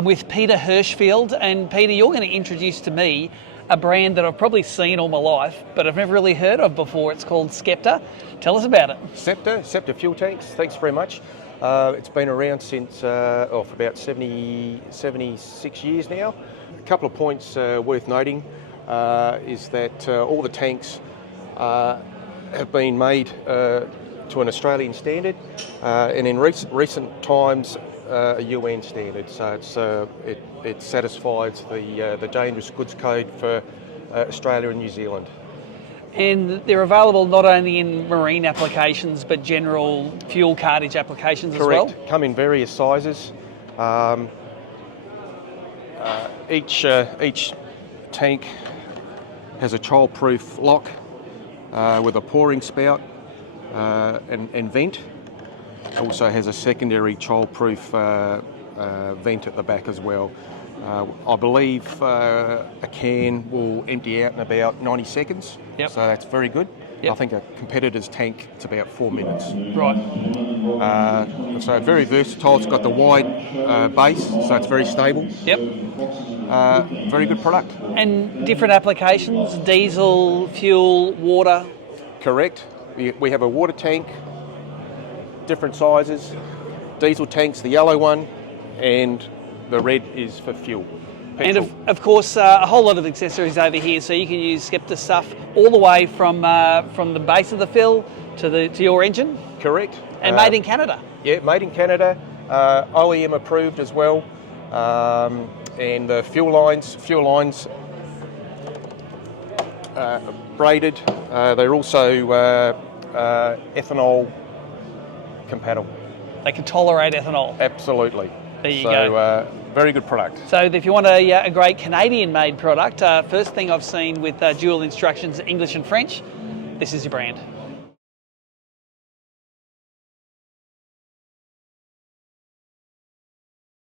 I'm with Peter Hirschfield, and Peter, you're going to introduce to me a brand that I've probably seen all my life, but I've never really heard of before. It's called Scepter. Tell us about it. Scepter fuel tanks, thanks very much. It's been around since for about 76 years now. A couple of points worth noting is that all the tanks have been made to an Australian standard and in recent times a UN standard. So it satisfies the dangerous goods code for Australia and New Zealand. And they're available not only in marine applications, but general fuel cartage applications as well? Correct. Come in various sizes. Each tank has a child-proof lock with a pouring spout and vent. Also has a secondary child-proof vent at the back as well. I believe a can will empty out in about 90 seconds, Yep. so that's very good. Yep. I think a competitor's tank, it's about 4 minutes. Right. So very versatile. It's got the wide base, so it's very stable. Yep. Very good product. And different applications, diesel, fuel, water? Correct. We have a water tank, different sizes. Diesel tank's the yellow one, and the red is for fuel. Petrol. And of course, a whole lot of accessories over here, so you can use Scepter stuff all the way from the base of the fill to your engine. Correct. And made in Canada. Yeah, made in Canada, OEM approved as well, and the fuel lines braided. They're also ethanol compatible. They can tolerate ethanol. Absolutely. There you go. Very good product. So if you want a great Canadian-made product, first thing I've seen with dual instructions, English and French, this is your brand.